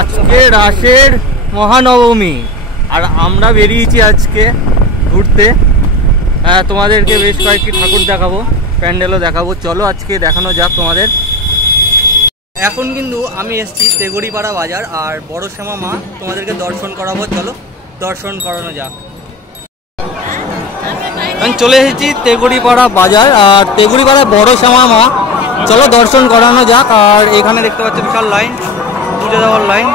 আজকে রাসের মহানবমী আর আমরা বেরিয়েছি আজকে ঘুরতে। তোমাদেরকে বেশ কয়েকটি ঠাকুর দেখাবো, প্যান্ডেলও দেখাবো। চলো আজকে দেখানো যাক তোমাদের। এখন কিন্তু আমি এসেছি তেগুড়িপাড়া বাজার আর বড় শ্যামা মা তোমাদেরকে দর্শন করাবো। চলো দর্শন করানো যাক। আমি চলে এসেছি তেগুড়িপাড়া বাজার আর তেগুড়িপাড়ায় বড় শ্যামা মা। চলো দর্শন করানো যাক। আর এখানে দেখতে পাচ্ছি বিশাল লাইন, পুজো দেওয়ার লাইন।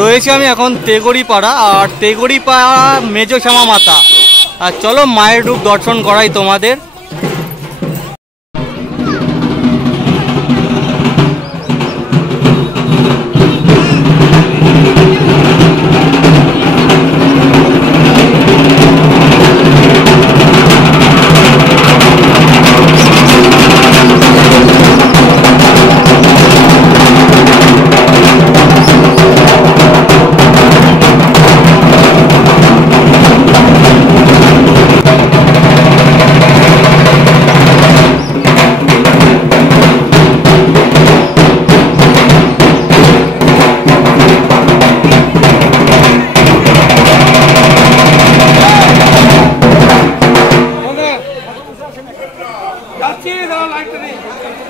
রয়েছে আমি এখন তেগুড়িপাড়া আর তেগুড়িপাড়া মেজো শ্যামা মাতা। আর চলো মায়ের রূপ দর্শন করাই তোমাদের।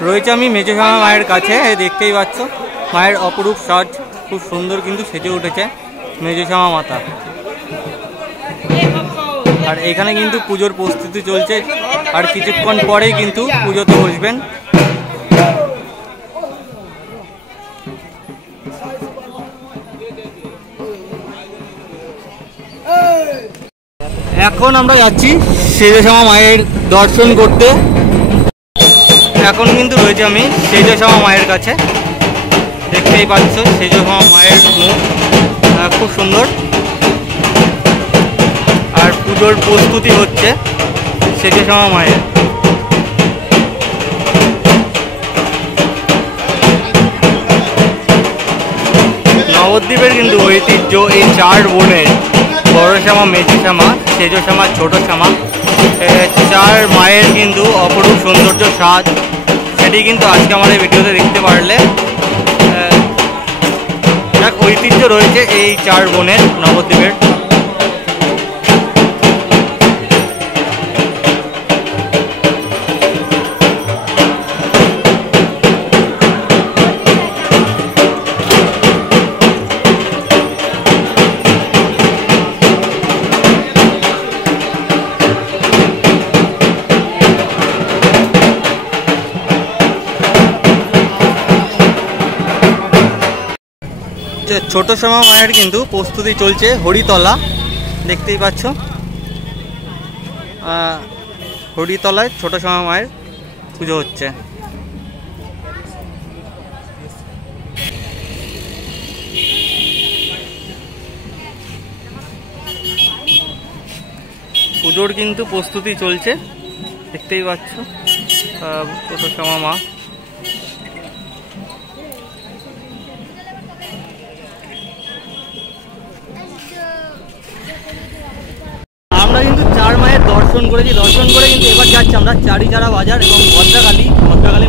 রয়েছে আমি মেজো শ্যামা মায়ের কাছে, দেখতেই পাচ্ছ মায়ের অপরূপ সাজ, খুব সুন্দর কিন্তু সেজে উঠেছে মেজো শ্যামা মাতা। আর এখানে কিন্তু পুজোর প্রস্তুতি চলছে আর কিছুক্ষণ পরেই কিন্তু পুজোতে বসবেন। এখন আমরা যাচ্ছি মেজো শ্যামা মায়ের দর্শন করতে। এখন কিন্তু রয়েছে আমি মেজো শ্যামা মায়ের কাছে, দেখতেই পাচ্ছ মেজো শ্যামা মায়ের মুখ খুব সুন্দর। আর পুজোর প্রস্তুতি হচ্ছে মেজো শ্যামা মায়ের। নবদ্বীপের কিন্তু ঐতিহ্য এই চার বোনের, বড় শ্যামা, মেজো শ্যামা, মেজো শ্যামা, ছোট শ্যামা, চার মায়ের কিন্তু অপরূপ সৌন্দর্য সাজ, সেটি কিন্তু আজকে আমাদের ভিডিওতে দেখতে পারলে। এক ঐতিহ্য রয়েছে এই চার বোনের নবদ্বীপের। ছোট শ্যামা মায়ের কিন্তু প্রস্তুতি চলছে হরিতলা, দেখতেই পাচ্ছ। হরিতলায় ছোট শ্যামা মায়ের পুজো হচ্ছে। পুজোর কিন্তু প্রস্তুতি চলছে, দেখতেই পাচ্ছ ছোট শ্যামা মা। আমরা কিন্তু চার মায়ের দর্শন করেছি, দর্শন করে কিন্তু এবার যাচ্ছি আমরা চারিচারা বাজার এবং ভদ্রাকালী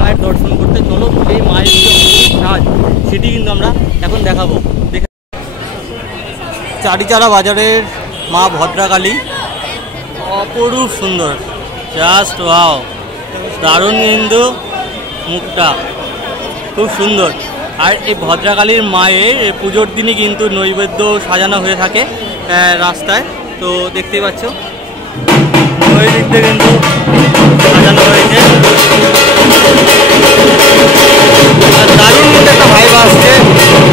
মায়ের দর্শন করতে। চলো সেই মায়ের যে অপরূপ সাজ সেটি কিন্তু আমরা এখন দেখাবো। চারিচারা বাজারের মা ভদ্রাকালী অপরূপ সুন্দর, জাস্ট ওয়াও, দারুণ কিন্তু মুখটা খুব সুন্দর। আর এই ভদ্রাকালীর মায়ের পুজোর দিনই কিন্তু নৈবেদ্য সাজানো হয়ে থাকে রাস্তায়, তো দেখতেই পাচ্ছ ওই দিক দিয়ে কিন্তু সাজানো হয়েছে। দারুণ কিন্তু একটা ভাইব আসছে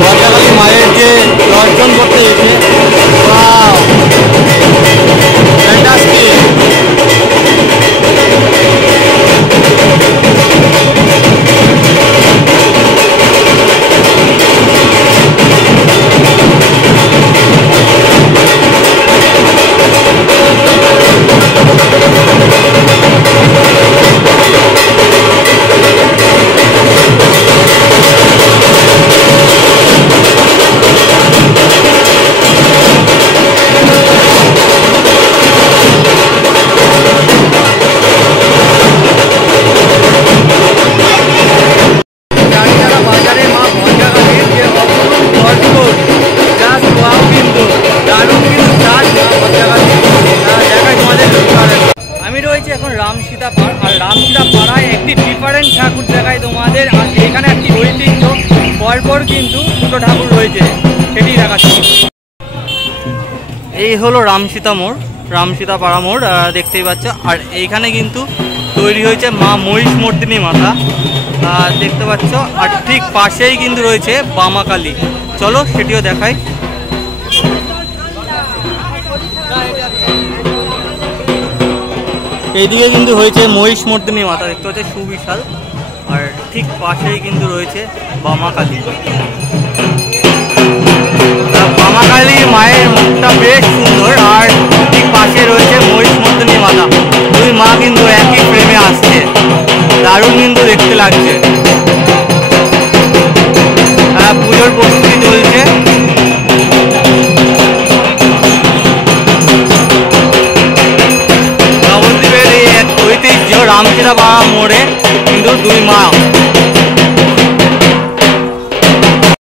ভদ্রাকালী মায়ের যে দর্শন করতে এসে। Wow, fantastic. এখন রামসীতা পাড়, আর রামসীতা পাড়ায় একটি ডিফারেন্ট ঠাকুর দেখায় তোমাদের। আর এখানে একটি ঐতিহ্য, পরপর কিন্তু দুটো ঠাকুর রয়েছে, সেটি দেখাচ্ছি। এই হলো রামসীতা মোড়, রামসীতা পাড়া মোড় দেখতেই পাচ্ছ। আর এইখানে কিন্তু তৈরি হয়েছে মা মহিষমর্দিনী মাতা, দেখতে পাচ্ছ। আর ঠিক পাশেই কিন্তু রয়েছে বামাকালী, চলো সেটিও দেখাই। এইদিকে কিন্তু হয়েছে মহিষমর্দিনী মাতা, দেখতে পাচ্ছে সুবিশাল। আর ঠিক পাশেই কিন্তু রয়েছে বামাকালী। বামাকালী মায়ের মুখটা বেশ সুন্দর, আর ঠিক পাশে রয়েছে মহিষমর্দিনী মাতা। দুই মা কিন্তু একই ফ্রেমে আসছে, দারুণ কিন্তু দেখতে লাগছে। পুজোর প্রস্তুতি চলছে। নবদ্বীপের এই এক ঐতিহ্য রামসীতা পাড়া মোড়ে কিন্তু দুই মা